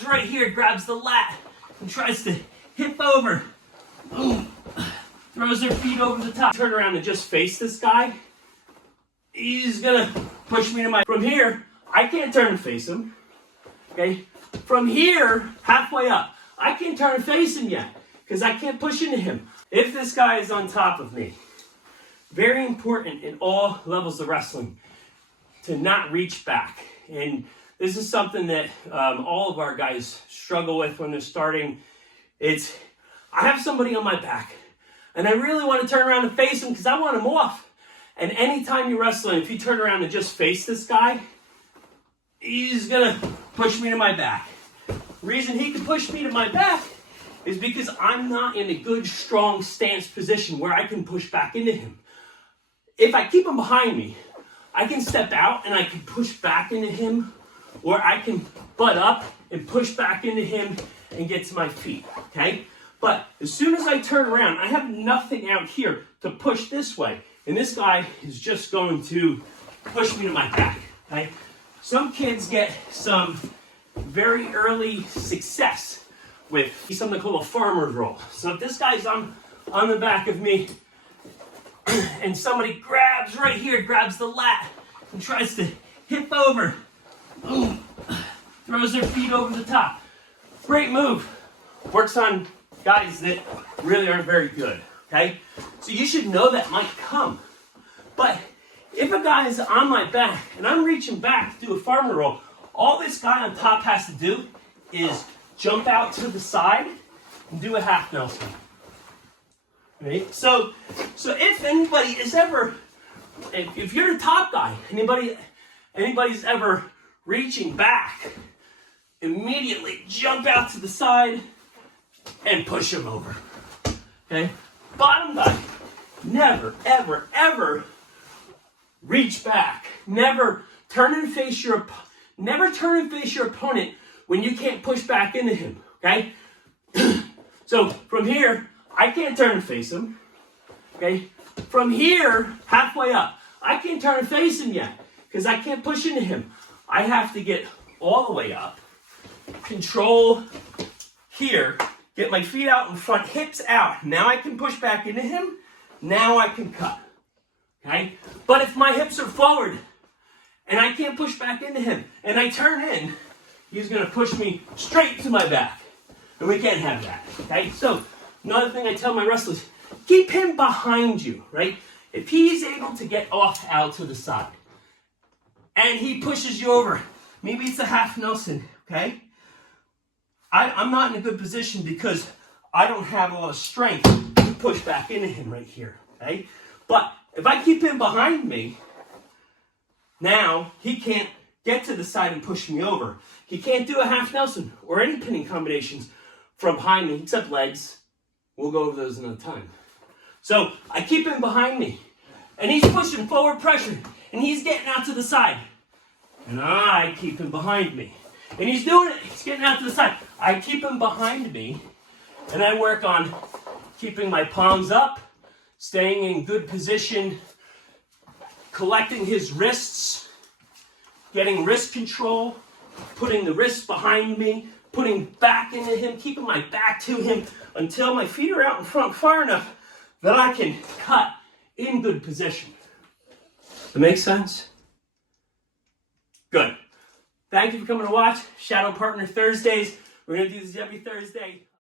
grabs right here, grabs the lat, and tries to hip over. Boom. Throws their feet over the top. Turn around and just face this guy. He's gonna push me to my... From here, I can't turn and face him. Okay? From here, halfway up, I can't turn and face him yet because I can't push into him. If this guy is on top of me, very important in all levels of wrestling to not reach back. And this is something that all of our guys struggle with when they're starting. It's, I have somebody on my back, and I really want to turn around and face him because I want him off. And anytime you're wrestling, if you turn around and just face this guy, he's going to push me to my back. The reason he can push me to my back is because I'm not in a good, strong stance position where I can push back into him. If I keep him behind me, I can step out and I can push back into him, or I can butt up and push back into him and get to my feet, okay? But as soon as I turn around, I have nothing out here to push this way. And this guy is just going to push me to my back, okay? Some kids get some very early success with something called a farmer's roll. So if this guy's on the back of me and somebody grabs right here, grabs the lat and tries to hip over, boom, throws their feet over the top. Great move. Works on guys that really aren't very good, okay? So you should know that might come. But if a guy is on my back and I'm reaching back to do a farmer roll, all this guy on top has to do is jump out to the side and do a half Nelson. Right? So if anybody is ever, if you're the top guy, anybody's ever reaching back, immediately jump out to the side and push him over. Okay? Bottom guy, never, ever, ever reach back. Never turn and face your opponent when you can't push back into him. Okay? So from here, I can't turn and face him. Okay? From here, halfway up, I can't turn and face him yet because I can't push into him. I have to get all the way up, control here, get my feet out in front, hips out. Now I can push back into him. Now I can cut. Okay? But if my hips are forward and I can't push back into him and I turn in, he's going to push me straight to my back. And we can't have that. Okay? So another thing I tell my wrestlers, keep him behind you, right? If he's able to get off out to the side and he pushes you over, maybe it's a half Nelson, okay? I'm not in a good position because I don't have a lot of strength to push back into him right here, okay? But if I keep him behind me, now he can't get to the side and push me over. He can't do a half Nelson or any pinning combinations from behind me except legs. We'll go over those another time. So I keep him behind me and he's pushing forward pressure and he's getting out to the side. And I keep him behind me. And he's doing it. He's getting out to the side. I keep him behind me and I work on keeping my palms up, staying in good position, collecting his wrists, getting wrist control, putting the wrists behind me, putting back into him, keeping my back to him until my feet are out in front far enough that I can cut in good position. That makes sense? Good. Thank you for coming to watch Shadow Partner Thursdays. We're going to do this every Thursday.